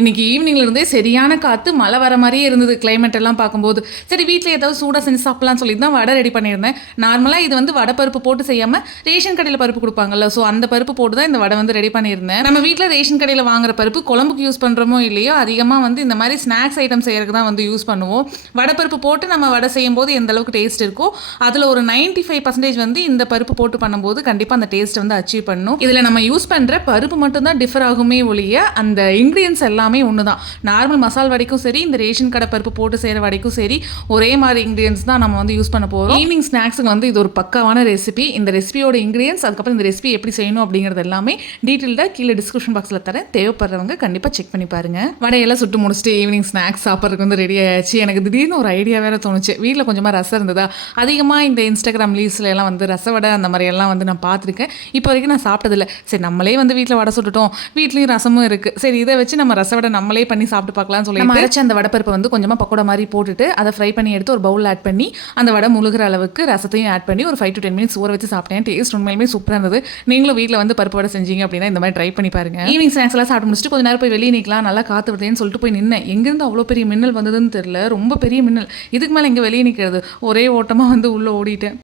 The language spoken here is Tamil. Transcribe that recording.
இன்னைக்கு ஈவினிங்ல இருந்தே சரியான காத்து, மழை வர மாரியே இருந்தது. கிளைமேட் எல்லாம் பார்க்கும்போது. சரி வீட்ல ஏதாவது சூடா செஞ்சு சாப்பிடலாம்னு சொல்லி தான் வடை ரெடி பண்ணியிருந்தேன். நார்மலா இது வந்து வடை பருப்பு போட்டு செய்யாம, ரேஷன் கடையில பருப்பு குடுப்பாங்கல்ல. ஸோ அந்த பருப்பு போட்டு தான் இந்த வடை வந்து ரெடி பண்ணியிருந்தேன். நம்ம வீட்ல ரேஷன் கடையில வாங்குற பருப்பு குழம்புக்கு யூஸ் பண்றோமோ இல்லையோ, அதிகமா வந்து இந்த மாரி ஸ்நாக்ஸ் ஐட்டம் செய்யறதுக்கு தான் வந்து யூஸ் பண்ணுவோம். வடை பருப்பு போட்டு நம்ம வடை செய்யும்போது எந்த அளவுக்கு டேஸ்ட் இருக்கோ, அதுல ஒரு 95% வந்து இந்த பருப்பு போட்டு பண்ணும்போது கண்டிப்பா அந்த டேஸ்ட் வந்து அச்சீவ் பண்ணும். இதுல நம்ம யூஸ் பண்ற பருப்பு மட்டும் தான் டிஃபர் ஆகுமே ஒழிய, அந்த இன்கிரியன்ஸ் எல்லாமே ஒண்ணு தான். நார்மல் மசால் வடைக்கும் சரி, இந்த ரேஷன் கடை பருப்பு போட்டு செய்கிற வடைக்கும் சரி, ஒரே மாதிரி இன்க்ரீடியன்ஸ் தான் நம்ம வந்து யூஸ் பண்ண போகிறோம். ஈவினிங் ஸ்நாக்ஸுக்கு வந்து இது ஒரு பக்காவான ரெசிபி. இந்த ரெசிபியோட இன்க்ரீடியன்ஸ், அதுக்கப்புறம் இந்த ரெசிபி எப்படி செய்யணும் அப்படிங்கிறது எல்லாமே டீட்டெயில்டாக கீழே டிஸ்கிரிப்ஷன் பாக்ஸில் தரேன். தேவைப்படுறவங்க கண்டிப்பாக செக் பண்ணி பாருங்க. வடையெல்லாம் சுட்டு முடிச்சுட்டு ஈவினிங் ஸ்நாக்ஸ் சாப்பிட்றதுக்கு வந்து ரெடி ஆயாச்சு. எனக்கு திடீர்னு ஒரு ஐடியா வேற தோணுச்சு. வீட்டில் கொஞ்சமாக ரசம் இருந்ததா, அதிகமாக இந்த இன்ஸ்டாகிராம் ரீல்ஸ்ல எல்லாம் வந்து ரசவடை அந்த மாதிரி எல்லாம் வந்து நான் பார்த்துருக்கேன். இப்போ வரைக்கும் நான் சாப்பிட்டதில்ல. சரி நம்மளே வந்து வீட்டில் வடை சுட்டுட்டோம், வீட்லேயும் ரசமும் இருக்குது, சரி இதை வச்சு நம்ம ரசவடை நம்மளே பண்ணி சாப்பிட்டு பார்க்கலாம்னு சொல்லி நம்ம அரைச்ச அந்த வடைப்பருப்பை வந்து கொஞ்சமாக பக்கோடா மாதிரி போட்டுட்டு அதை ஃப்ரை பண்ணி எடுத்து ஒரு பவுல் ஆட் பண்ணி அந்த வடை முழுகிற அளவுக்கு ரசத்தையும் ஆட் பண்ணி ஒரு 5 to 10 மினிட்ஸ் ஊற வச்சு சாப்பிட்டேன். டேஸ்ட் உண்மையிலுமே சூப்பராக இருந்தது. நீங்களும் வீட்டில் வந்து பருப்பு வடை செஞ்சீங்க அப்படின்னா இந்த மாதிரி ட்ரை பண்ணி பாருங்க. ஈவினிங் ஸ்நாக்ஸ் எல்லாம் சாப்பிட்டு முடிச்சுட்டு கொஞ்ச நேரம் போய் வெளியே நிற்கலாம், நல்லா காத்து வருதுன்னு சொல்லிட்டு போய் நின்னேன். எங்கேருந்து அவ்வளோ பெரிய மின்னல் வந்ததுன்னு தெரியல, ரொம்ப பெரிய மின்னல். இதுக்கு மேலே எங்கே வெளியே நிற்கிறது, ஒரே ஓட்டமாக வந்து உள்ளே ஓடிட்டேன்.